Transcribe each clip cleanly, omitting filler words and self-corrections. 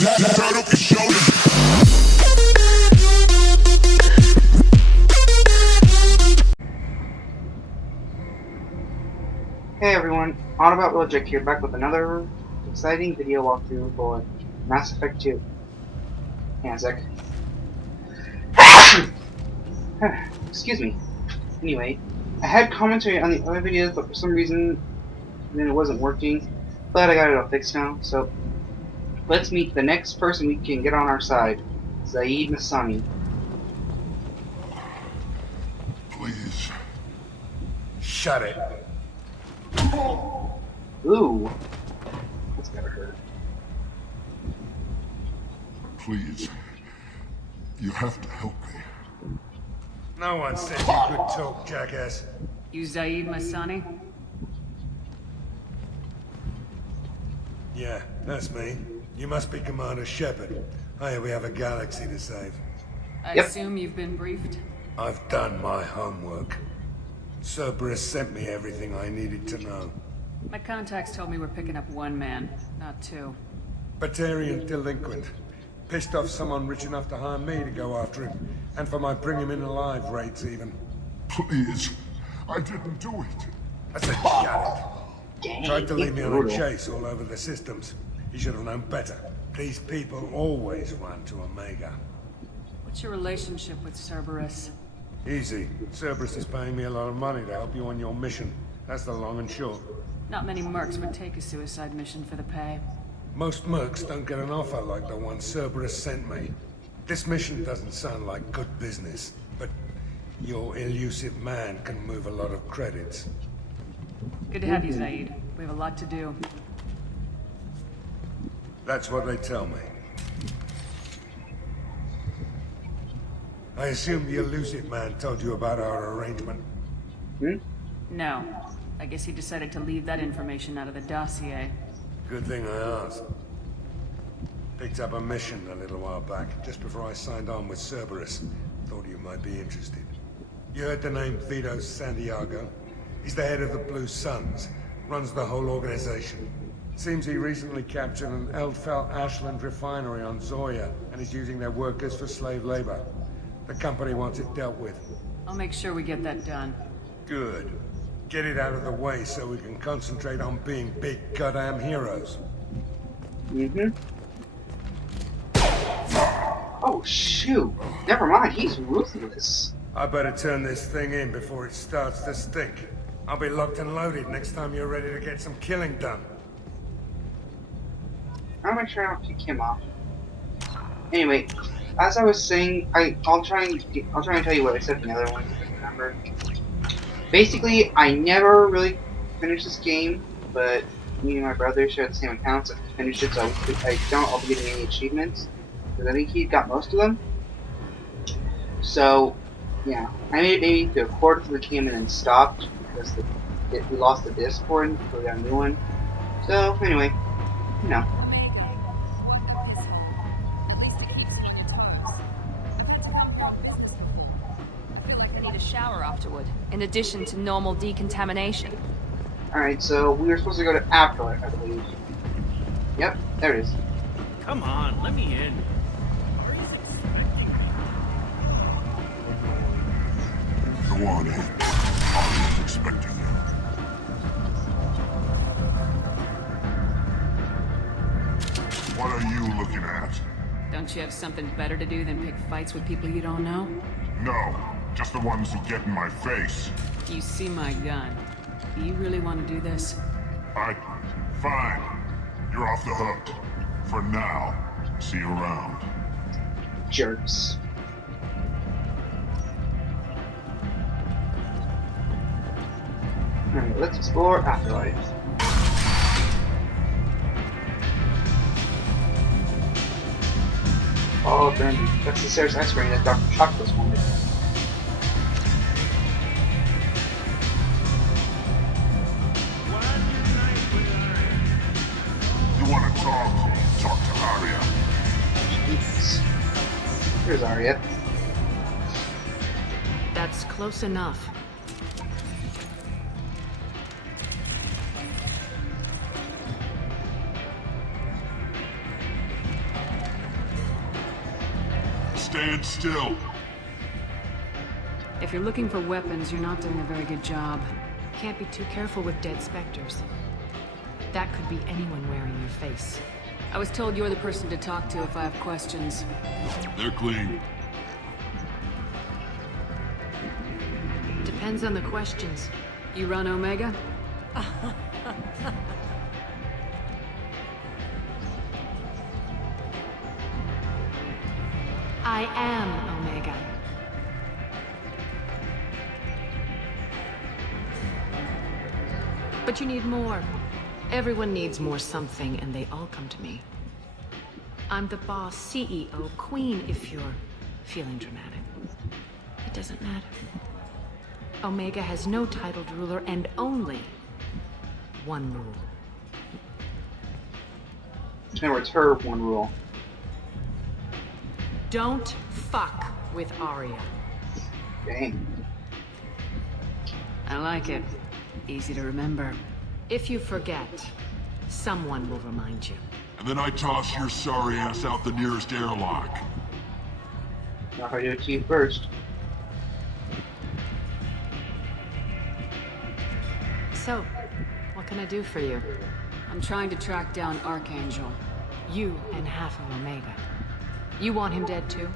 Hey everyone, Autobot Logic here, back with another exciting video walkthrough for Mass Effect 2. Hang on a sec. Excuse me. Anyway, I had commentary on the other videos, but for some reason then it wasn't working. Glad I got it all fixed now, so let's meet the next person we can get on our side. Zaid Masani. Please. Shut it. Ooh. That's gotta hurt. Please. You have to help me. No one said you could talk, jackass. You Zaid Masani? Yeah, that's me. You must be Commander Shepard. Hey, we have a galaxy to save. I Yep. assume you've been briefed? I've done my homework. Cerberus sent me everything I needed to know. My contacts told me we're picking up one man, not two. Batarian delinquent. Pissed off someone rich enough to hire me to go after him. And for my bring him in alive rates even. Please. I didn't do it. I said shut it. Dang, Tried to lead me on a brutal. chase all over the systems. He should have known better. These people always run to Omega. What's your relationship with Cerberus? Easy. Cerberus is paying me a lot of money to help you on your mission. That's the long and short. Not many mercs would take a suicide mission for the pay. Most mercs don't get an offer like the one Cerberus sent me. This mission doesn't sound like good business, but your elusive man can move a lot of credits. Good to have you, Zaid. We have a lot to do. That's what they tell me. I assume the elusive man told you about our arrangement. No. I guess he decided to leave that information out of the dossier. Good thing I asked. Picked up a mission a little while back, just before I signed on with Cerberus. Thought you might be interested. You heard the name Vito Santiago? He's the head of the Blue Suns, runs the whole organization. Seems he recently captured an Eldfell Ashland refinery on Zoya, and is using their workers for slave labor. The company wants it dealt with. I'll make sure we get that done. Good. Get it out of the way so we can concentrate on being big goddamn heroes. Oh shoot. Never mind, he's ruthless. I better turn this thing in before it starts to stink. I'll be locked and loaded next time you're ready to get some killing done. I'll make sure I don't kick him off. Anyway, as I was saying, I'll try and tell you what I said in the other one, if I remember. Basically, I never really finished this game, but me and my brother share the same accounts. I finished it, so I don't I'll be getting any achievements, because I think he got most of them. So, yeah, I made it maybe to a quarter through the game and then stopped because we lost the Discord, so we got a new one. So anyway, you know. Shower afterward, in addition to normal decontamination. Alright, so we were supposed to go to Afterlife, I believe. Yep, there it is. Come on, let me in. Go on in. I was expecting you. What are you looking at? Don't you have something better to do than pick fights with people you don't know? No, just the ones who get in my face. You see my gun. Do you really want to do this? Fine. You're off the hook. For now. See you around. Jerks. Alright, let's explore Afterlife. Oh, Brandy. That's the Ceres X-ray that Dr. Chocolate's wanted. You want to talk? Talk to Arya. Jesus. Here's Arya. That's close enough. stand still. If you're looking for weapons, you're not doing a very good job. Can't be too careful with dead specters. That could be anyone wearing your face. I was told you're the person to talk to if I have questions. They're clean. Depends on the questions. You run Omega? I am Omega. But you need more. Everyone needs more something, and they all come to me. I'm the boss, CEO, queen, if you're feeling dramatic. It doesn't matter. Omega has no titled ruler and only one rule. In other words, her one rule. Don't fuck with Arya. Dang. I like it. Easy to remember. If you forget, someone will remind you. And then I toss your sorry ass out the nearest airlock. Not if I do it to you first. So, what can I do for you? I'm trying to track down Archangel. You and half of Omega. You want him dead too?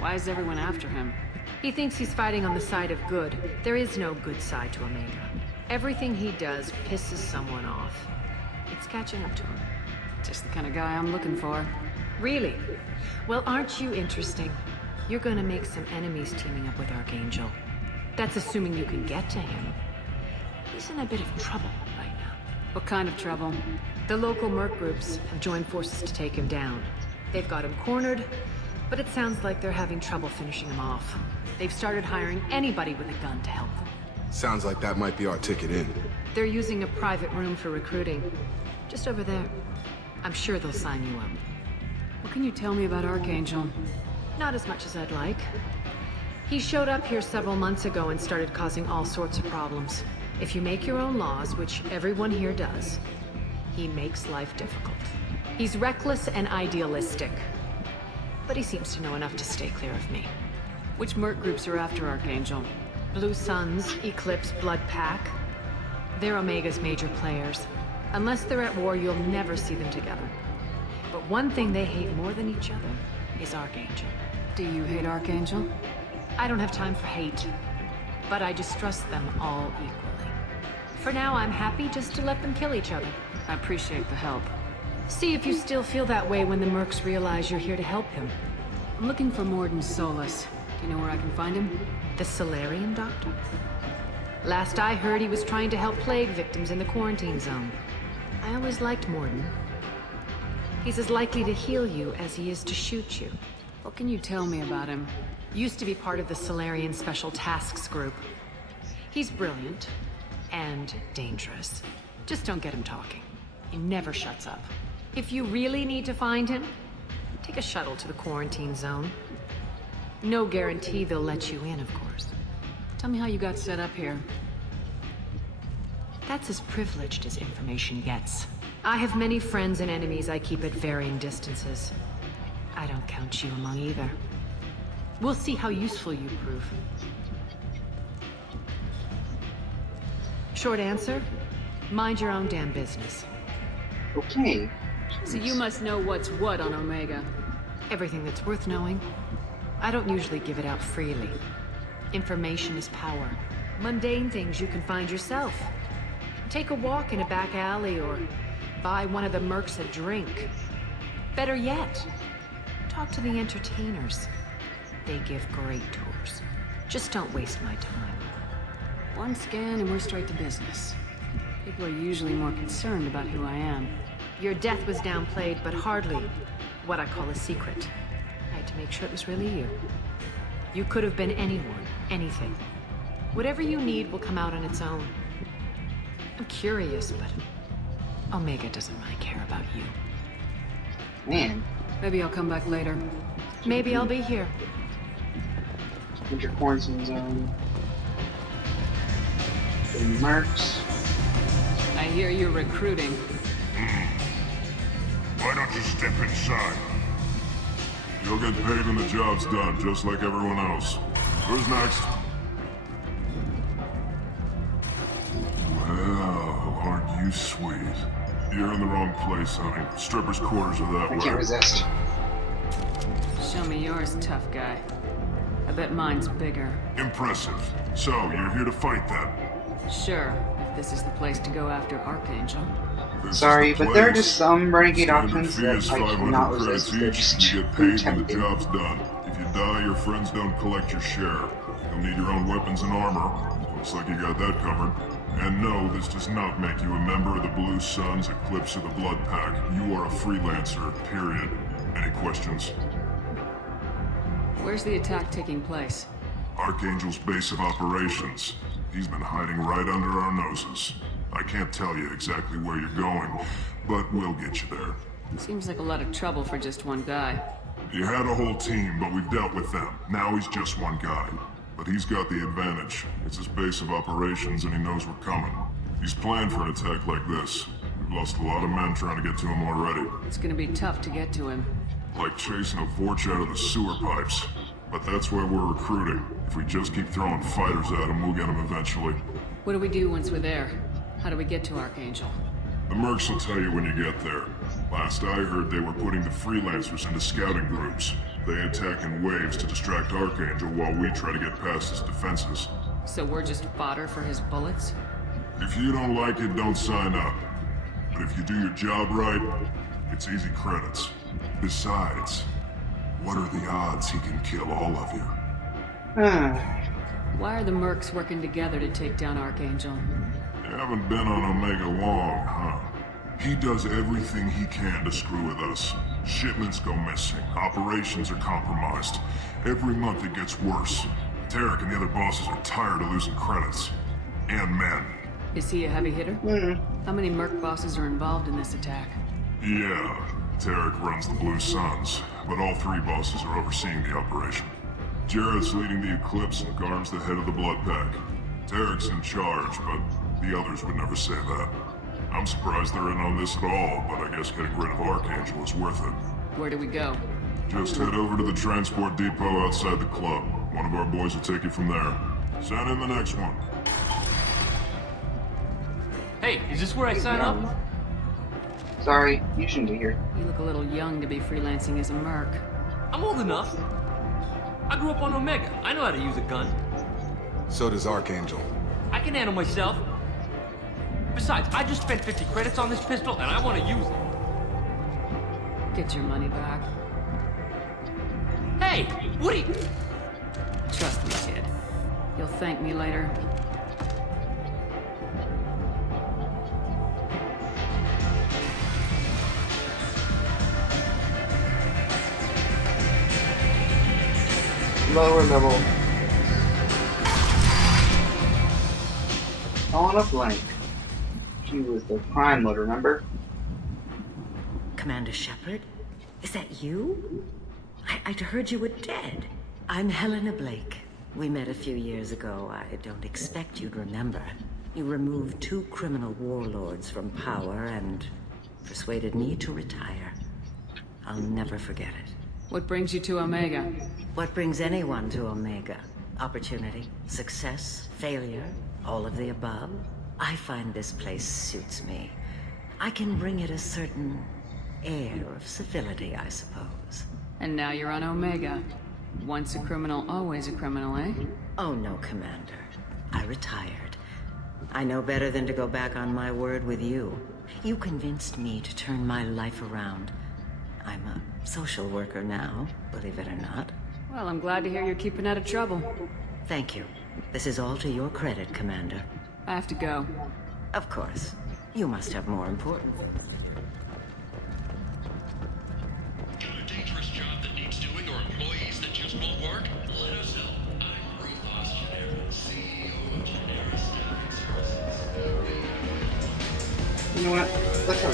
Why is everyone after him? He thinks he's fighting on the side of good. There is no good side to Omega. Everything he does pisses someone off. It's catching up to him. Just the kind of guy I'm looking for. Really? Well, aren't you interesting? You're gonna make some enemies teaming up with Archangel. That's assuming you can get to him. He's in a bit of trouble right now. What kind of trouble? The local merc groups have joined forces to take him down. They've got him cornered, but it sounds like they're having trouble finishing him off. They've started hiring anybody with a gun to help them. Sounds like that might be our ticket in. They're using a private room for recruiting. Just over there. I'm sure they'll sign you up. What can you tell me about Archangel? Not as much as I'd like. He showed up here several months ago and started causing all sorts of problems. If you make your own laws, which everyone here does, he makes life difficult. He's reckless and idealistic. But he seems to know enough to stay clear of me. Which merc groups are after Archangel? Blue Suns, Eclipse, Blood Pack. They're Omega's major players. Unless they're at war, you'll never see them together. But one thing they hate more than each other is Archangel. Do you hate Archangel? I don't have time for hate, but I distrust them all equally. For now, I'm happy just to let them kill each other. I appreciate the help. See if you still feel that way when the mercs realize you're here to help him. I'm looking for Mordin Solus. Do you know where I can find him? The Solarian doctor? Last I heard, he was trying to help plague victims in the quarantine zone. I always liked Mordin. He's as likely to heal you as he is to shoot you. What can you tell me about him? Used to be part of the Solarian Special Tasks Group. He's brilliant and dangerous. Just don't get him talking. He never shuts up. If you really need to find him, take a shuttle to the quarantine zone. No guarantee they'll let you in, of course. Tell me how you got set up here. That's as privileged as information gets. I have many friends and enemies I keep at varying distances. I don't count you among either. We'll see how useful you prove. Short answer, mind your own damn business. Okay. So you must know what's what on Omega. Everything that's worth knowing. I don't usually give it out freely. Information is power. Mundane things you can find yourself. Take a walk in a back alley or buy one of the mercs a drink. Better yet, talk to the entertainers. They give great tours. Just don't waste my time. One scan and we're straight to business. People are usually more concerned about who I am. Your death was downplayed, but hardly what I call a secret. I had to make sure it was really you. You could have been anyone, anything. Whatever you need will come out on its own. I'm curious, but Omega doesn't really care about you. Man. Maybe I'll come back later. Maybe I'll be here. Winter quarantine zone. The mercs. I hear you're recruiting. Why don't you step inside? You'll get paid when the job's done, just like everyone else. Who's next? Well, aren't you sweet? You're in the wrong place, honey. Strippers' quarters are that I way. can't resist. Show me yours, tough guy. I bet mine's bigger. Impressive. So, you're here to fight then? Sure, if this is the place to go after Archangel. This is Sorry, the but there are place. just some renegade Standard options fee that is I 500 cannot credits resist. They're each. just You get too paid when the tempting. job's done. If you die, your friends don't collect your share. You'll need your own weapons and armor. Looks like you got that covered. And no, this does not make you a member of the Blue Suns, Eclipse, or the Blood Pack. You are a freelancer, period. Any questions? Where's the attack taking place? Archangel's base of operations. He's been hiding right under our noses. I can't tell you exactly where you're going, but we'll get you there. Seems like a lot of trouble for just one guy. He had a whole team, but we've dealt with them. Now he's just one guy. But he's got the advantage. It's his base of operations and he knows we're coming. He's planned for an attack like this. We've lost a lot of men trying to get to him already. It's gonna be tough to get to him. Like chasing a Vorch out of the sewer pipes. But that's why we're recruiting. If we just keep throwing fighters at him, we'll get him eventually. What do we do once we're there? How do we get to Archangel? The mercs will tell you when you get there. Last I heard, they were putting the freelancers into scouting groups. They attack in waves to distract Archangel while we try to get past his defenses. So we're just fodder for his bullets? If you don't like it, don't sign up. But if you do your job right, it's easy credits. Besides, what are the odds he can kill all of you? Why are the mercs working together to take down Archangel? You haven't been on Omega long, huh? He does everything he can to screw with us. Shipments go missing, operations are compromised. Every month it gets worse. Tarek and the other bosses are tired of losing credits. And men. Is he a heavy hitter? How many merc bosses are involved in this attack? Yeah, Tarek runs the Blue Suns, but all three bosses are overseeing the operation. Jarrett's leading the Eclipse and Garm's the head of the Blood Pack. Tarek's in charge, but the others would never say that. I'm surprised they're in on this at all, but I guess getting rid of Archangel is worth it. Where do we go? Just head over to the transport depot outside the club. One of our boys will take you from there. Send in the next one. Hey, is this where I sign up? Sorry, you shouldn't be here. You look a little young to be freelancing as a merc. I'm old enough. I grew up on Omega. I know how to use a gun. So does Archangel. I can handle myself. Besides, I just spent 50 credits on this pistol and I want to use it. Get your money back. Hey, what are you... Trust me, kid. You'll thank me later. Lower level. On a blank. She was the crime lord, remember? Commander Shepard? Is that you? I'd heard you were dead. I'm Helena Blake. We met a few years ago. I don't expect you'd remember. You removed 2 criminal warlords from power and persuaded me to retire. I'll never forget it. What brings you to Omega? What brings anyone to Omega? Opportunity, success, failure, all of the above? I find this place suits me. I can bring it a certain air of civility, I suppose. And now you're on Omega. Once a criminal, always a criminal, eh? Oh no, Commander. I retired. I know better than to go back on my word with you. You convinced me to turn my life around. I'm a social worker now, believe it or not. Well, I'm glad to hear you're keeping out of trouble. Thank you. This is all to your credit, Commander. I have to go. Of course. You must have more important. Got a dangerous job that needs doing or employees that just won't work? Let us know. I'm Ruthos Generic, CEO of Generic Staffing Services. You know what? Let's go.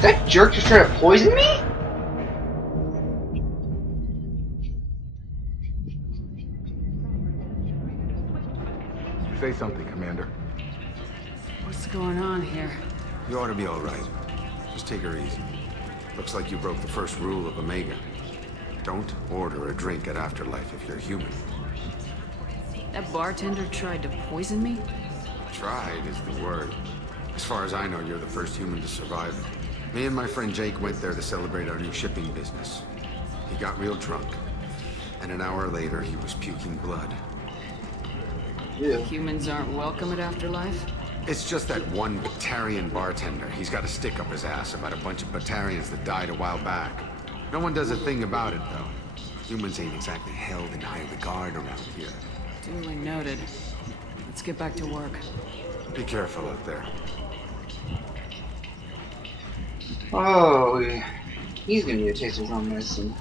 that jerk just try to poison me? Say something, Commander. What's going on here? You ought to be all right. Just take her easy. Looks like you broke the first rule of Omega. Don't order a drink at Afterlife if you're human. That bartender tried to poison me? Tried is the word. As far as I know, you're the first human to survive it. Me and my friend Jake went there to celebrate our new shipping business. He got real drunk. And an hour later, he was puking blood. Yeah. Humans aren't welcome at Afterlife? It's just that one Batarian bartender. He's got a stick up his ass about a bunch of Batarians that died a while back. No one does a thing about it, though. Humans ain't exactly held in high regard around here. Duly noted. Let's get back to work. Be careful out there. Oh, he's gonna need to taste his own medicine.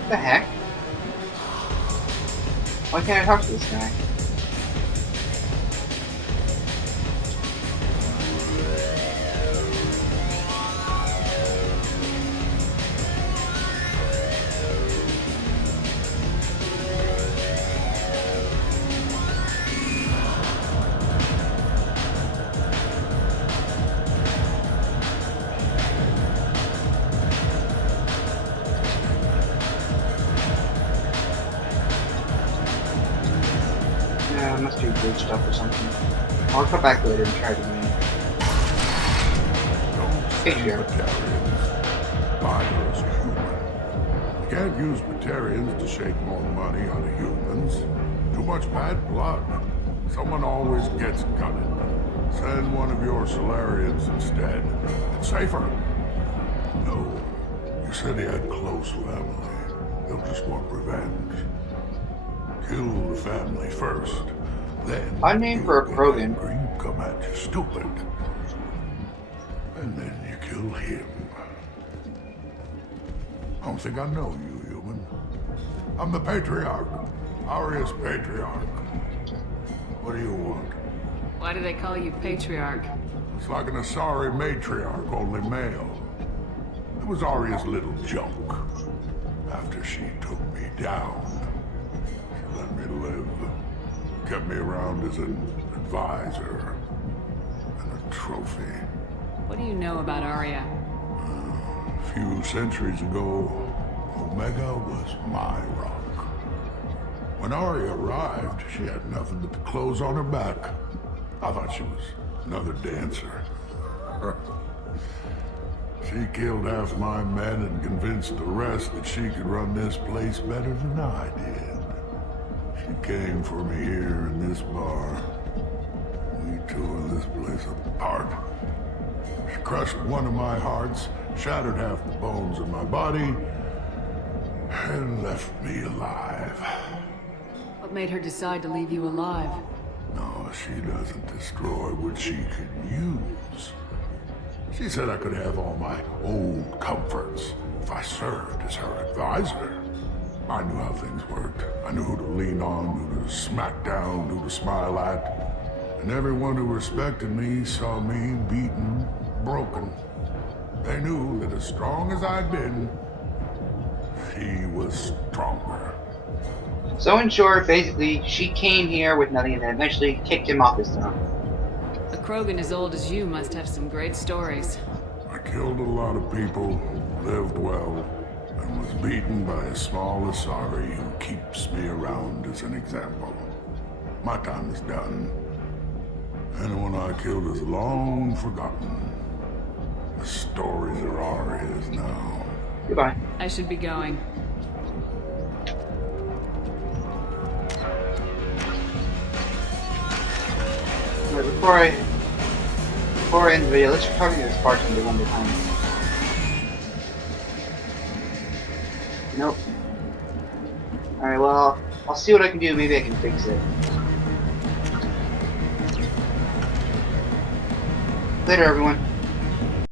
What the heck? Why can't I talk to this guy? Yeah, it must be glitched up or something. I'll come back later and try it again. Patriarch. Neither is a human. You can't use Batarians to shake more money out of humans. Too much bad blood. Someone always gets gutted. Send one of your Solarians instead. It's safer. No. You said he had close family. They'll just want revenge. Kill the family first. Then Odd name for a Krogan. You come at you stupid. And then you kill him. I don't think I know you, human. I'm the Patriarch. Arius Patriarch. What do you want? Why do they call you Patriarch? It's like an Asari matriarch, only male. It was Aria's little joke. After she took me down, she let me live. Kept me around as an advisor and a trophy. What do you know about Arya? A few centuries ago, Omega was my rock. When Arya arrived, she had nothing but the clothes on her back. I thought she was another dancer. She killed half my men and convinced the rest that she could run this place better than I did. She came for me here in this bar. We tore this place apart. She crushed one of my hearts, shattered half the bones in my body, and left me alive. What made her decide to leave you alive? No, she doesn't destroy what she can use. She said I could have all my old comforts if I served as her advisor. I knew how things worked. I knew who to lean on, who to smack down, who to smile at. And everyone who respected me saw me beaten, broken. They knew that as strong as I'd been, she was stronger. So in short, basically, she came here with nothing and then eventually kicked him off his throne. A Krogan as old as you must have some great stories. I killed a lot of people, lived well, and was beaten by a small Asari who keeps me around as an example. My time is done. Anyone I killed is long forgotten. The stories are Aria's now. Goodbye. I should be going. Right, before I before I end the video, let's probably do this bartender one more time. Nope. Alright, well, I'll see what I can do. Maybe I can fix it. Later, everyone.